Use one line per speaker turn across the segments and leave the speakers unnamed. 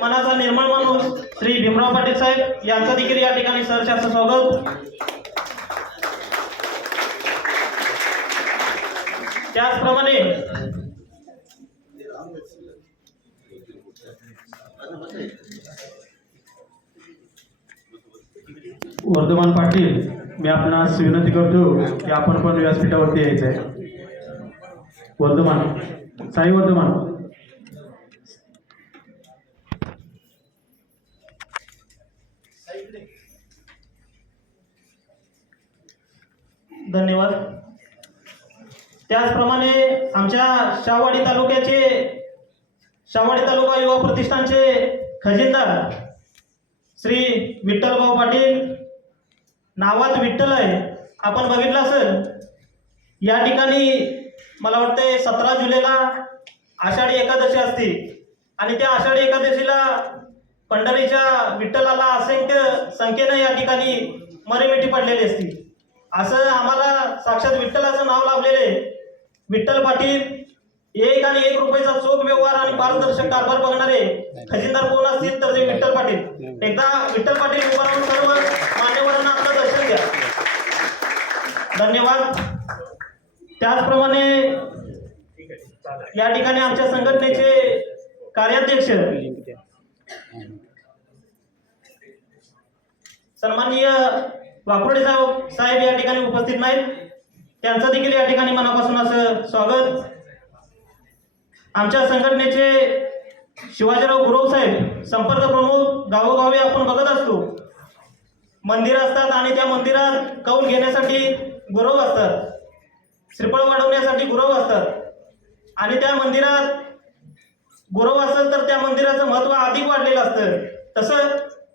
मनाचा निर्मळ माणूस श्री भीमराव पाटील साहेब यांचं देखील या ठिकाणी सहर्ष असं स्वागत. त्याचप्रमाणे
वर्धमान पाटील मी आपणास विनंती करतो की आपण पण व्यासपीठावरती यायचं आहे वर्धमान साई वर्धमान.
धन्यवाद. त्याचप्रमाणे आमच्या शाहवाडी तालुक्याचे शाहवाडी तालुका युवा प्रतिष्ठानचे खजिनदार श्री विठ्ठलभाऊ पाटील नावात विठ्ठल आहे. आपण बघितलं असेल या ठिकाणी मला वाटतंय सतरा जुलैला आषाढी एकादशी असते. आणि त्या आषाढी एकादशीला पंढरीच्या विठ्ठलाला असंख्य संख्येनं या ठिकाणी मरेमिठी पडलेली असते. असं आम्हाला साक्षात विठ्ठलाचं नाव लाभलेले विठ्ठल पाटील एक आणि एक रुपयाचा चोख व्यवहार आणि पारदर्शक कारभार बघणारे खजिनदार कोण असतील तर ते विठ्ठल पाटील. एकदा विठ्ठल पाटील उभा राहून सर्व मान्यवरांना आपलं दर्शन घ्या. धन्यवाद. त्याचप्रमाणे या ठिकाणी आमच्या संघटनेचे कार्याध्यक्ष सन्माननीय वाकोडे साहेब साहेब या ठिकाणी उपस्थित नाहीत. त्यांचं देखील या ठिकाणी मनापासून असं स्वागत. आमच्या संघटनेचे शिवाजीराव गुरव साहेब संपर्क प्रमुख गावोगावी आपण बघत असतो. मंदिर असतात आणि त्या मंदिरात कौल घेण्यासाठी गुरव असतात. श्रीफळ वाढवण्यासाठी गुरव असतात. आणि त्या मंदिरात गुरव असेल तर त्या मंदिराचं महत्त्व अधिक वाढलेलं असतं. तसं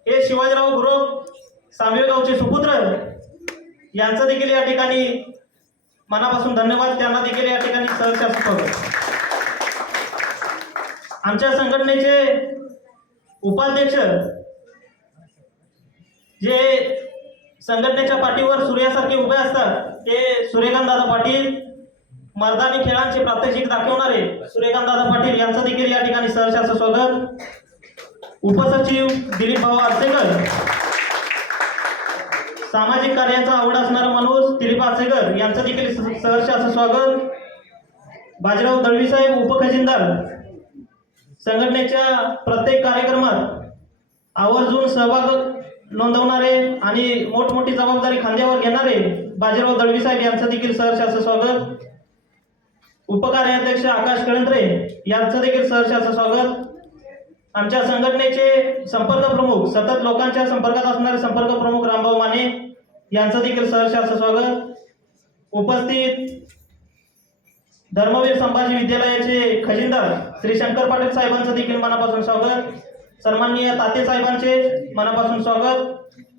हे शिवाजीराव गुरव सामेगावचे सुपुत्र यांचं देखील या ठिकाणी मनापासून धन्यवाद. त्यांना देखील या ठिकाणी सहर्ष स्वागत आमच्या संघटनेचे उपाध्यक्ष जे संघटनेच्या पाठीवर सूर्यासारखे उभे असतात ते सूर्यकांतदादा पाटील मर्दानी खेळांचे प्रात्यक्षिक दाखवणारे सूर्यकांतदादा पाटील यांचं देखील या ठिकाणी सहर्ष स्वागत उपसचिव दिलीप भाऊ आरसेकर सामाजिक कार्याचा आवड असणारा माणूस दिलीप आसेकर यांचं देखील सहर्ष असं स्वागत. बाजीराव दळवी साहेब उपखजिनदार संघटनेच्या प्रत्येक कार्यक्रमात आवर्जून सहभाग नोंदवणारे आणि मोठमोठी जबाबदारी खांद्यावर घेणारे बाजीराव दळवी साहेब यांचं देखील सहर्ष असं स्वागत. उपकार्याध्यक्ष आकाश कळंत्रे यांचं देखील सहर्ष असं स्वागत. आमच्या संघटनेचे संपर्क प्रमुख सतत लोकांच्या संपर्कात असणारे संपर्क प्रमुख रामभाऊ माने यांचं देखील सहर्ष असं स्वागत. उपस्थित धर्मवीर संभाजी विद्यालयाचे खजिनदार श्री शंकर पाटील साहेबांचं देखील मनापासून स्वागत. सन्माननीय ताते साहेबांचे मनापासून स्वागत.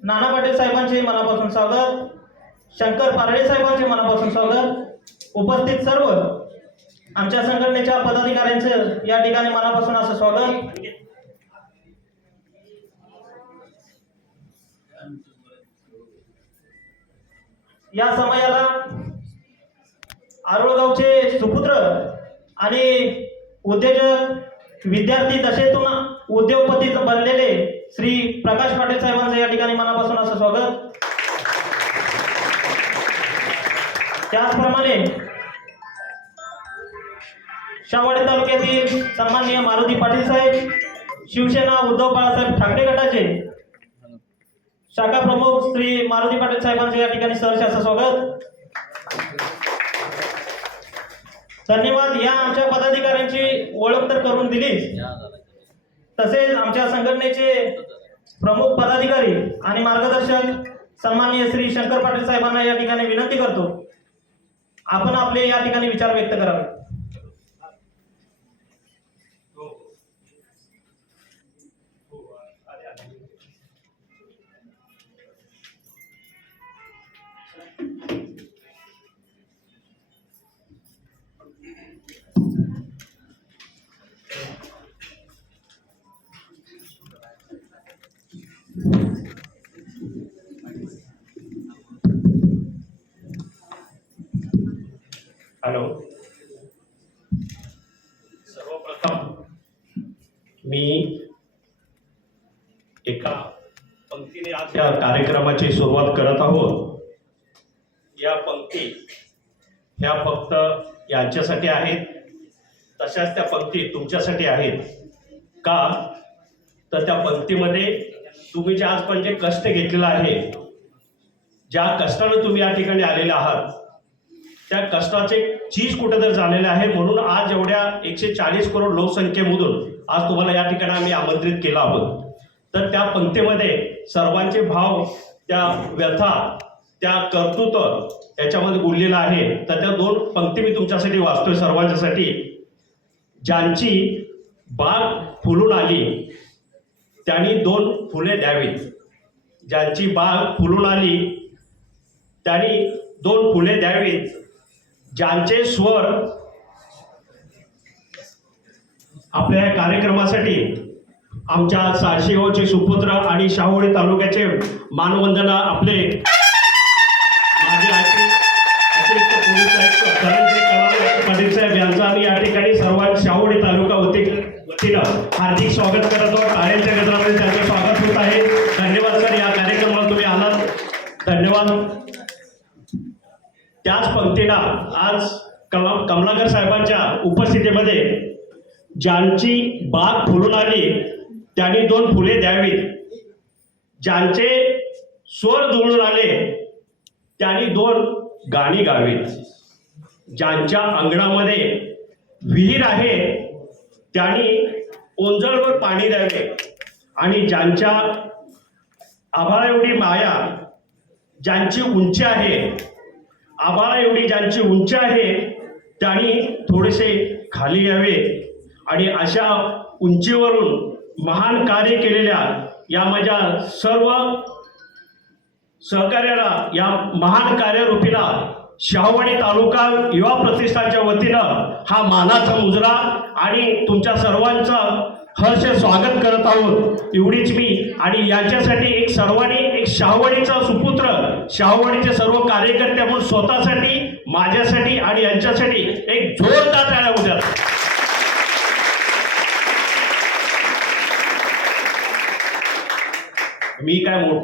नाना पाटील साहेबांचे मनापासून स्वागत. शंकर पारळे साहेबांचे मनापासून स्वागत. उपस्थित सर्व आमच्या संघटनेच्या पदाधिकाऱ्यांचं या ठिकाणी मनापासून असं स्वागत. या समयाला आरोळगावचे सुपुत्र आणि उद्योजक विद्यार्थी दशेतून उद्योगपती बनलेले श्री प्रकाश पाटील साहेबांचं या ठिकाणी मनापासून असं स्वागत. त्याचप्रमाणे शावडी तालुक्यातील सन्माननीय मारुती पाटील साहेब शिवसेना उद्धव बाळासाहेब ठाकरे गटाचे शाखा प्रमुख श्री मारुती पाटील साहेबांचे या ठिकाणी सहर्ष असं स्वागत. धन्यवाद. या आमच्या पदाधिकाऱ्यांची ओळख तर करून दिलीच. तसेच आमच्या संघटनेचे प्रमुख पदाधिकारी आणि मार्गदर्शक सन्माननीय श्री शंकर पाटील साहेबांना या ठिकाणी विनंती करतो. आपण आपले या ठिकाणी विचार व्यक्त करावे.
मी एका पंक्तीने आज या कार्यक्रमाची सुरुवात करत आहोत. या पंक्ती ह्या फक्त यांच्यासाठी आहेत. तशाच त्या पंक्ती तुमच्यासाठी आहेत. का? तर त्या पंक्तीमध्ये तुम्ही जे आज पण जे कष्ट घेतलेलं आहे ज्या कष्टानं तुम्ही या ठिकाणी आलेले आहात त्या कष्टाचे चीज कुठेतरी झालेले आहे. म्हणून आज एवढ्या एकशे चाळीस करोड लोकसंख्येमधून आज तुम्हाला या ठिकाणी आम्ही आमंत्रित केलं आहोत. तर त्या पंक्तीमध्ये सर्वांचे भाव त्या व्यथा त्या कर्तृत्व याच्यामध्ये बोललेलं आहे. तर त्या दोन पंक्ती मी तुमच्यासाठी वाचतोय सर्वांच्यासाठी. ज्यांची बाग फुलून आली त्यांनी दोन फुले द्यावीत. ज्यांची बाग फुलून आली त्यांनी दोन फुले द्यावीत. ज्यांचे स्वर आपल्या या कार्यक्रमासाठी आमच्या साळशेगावचे सुपुत्र आणि शाहूळी तालुक्याचे मानवंदना आपले माझे अतिरिक्त पोलीस आयुक्त धनंजय कलाम पाटील साहेब यांचं आम्ही या ठिकाणी सर्वात शाहूळी तालुका वती वतीनं हार्दिक स्वागत करत आहोत. टाळ्यांच्या गजरामध्ये त्यांचं स्वागत होत आहे. धन्यवाद सर. या कार्यक्रमाला तुम्ही आलात. धन्यवाद. त्याच पंक्तीला आज कमा कमलाकर साहेबांच्या उपस्थितीमध्ये ज्यांची बाग फुलून आली त्यांनी दोन फुले द्यावीत. ज्यांचे स्वर जुळून आले त्यांनी दोन गाणी गावीत. ज्यांच्या अंगणामध्ये विहीर आहे त्यांनी ओंजळवर पाणी द्यावे. आणि ज्यांच्या आभाळा एवढी माया ज्यांची उंची आहे आबाळा एवढी ज्यांची उंची आहे त्यांनी थोडेसे खाली यावे. आणि अशा उंचीवरून महान कार्य केलेल्या या माझ्या सर्व सहकार्याला या महान कार्यरूपीला शाहूवाडी तालुका युवा प्रतिष्ठानच्या वतीनं हा मानाचा मुजरा आणि तुमच्या सर्वांचं हर्ष स्वागत करत आहोत. एवढीच मी आणि यांच्यासाठी एक सर्वांनी एक शाहूवाडीचा सुपुत्र शाहूवाडीचे सर्व कार्यकर्ते म्हणून स्वतःसाठी माझ्यासाठी आणि यांच्यासाठी एक जोरदार टाळ्या होत्या मी काय मोठ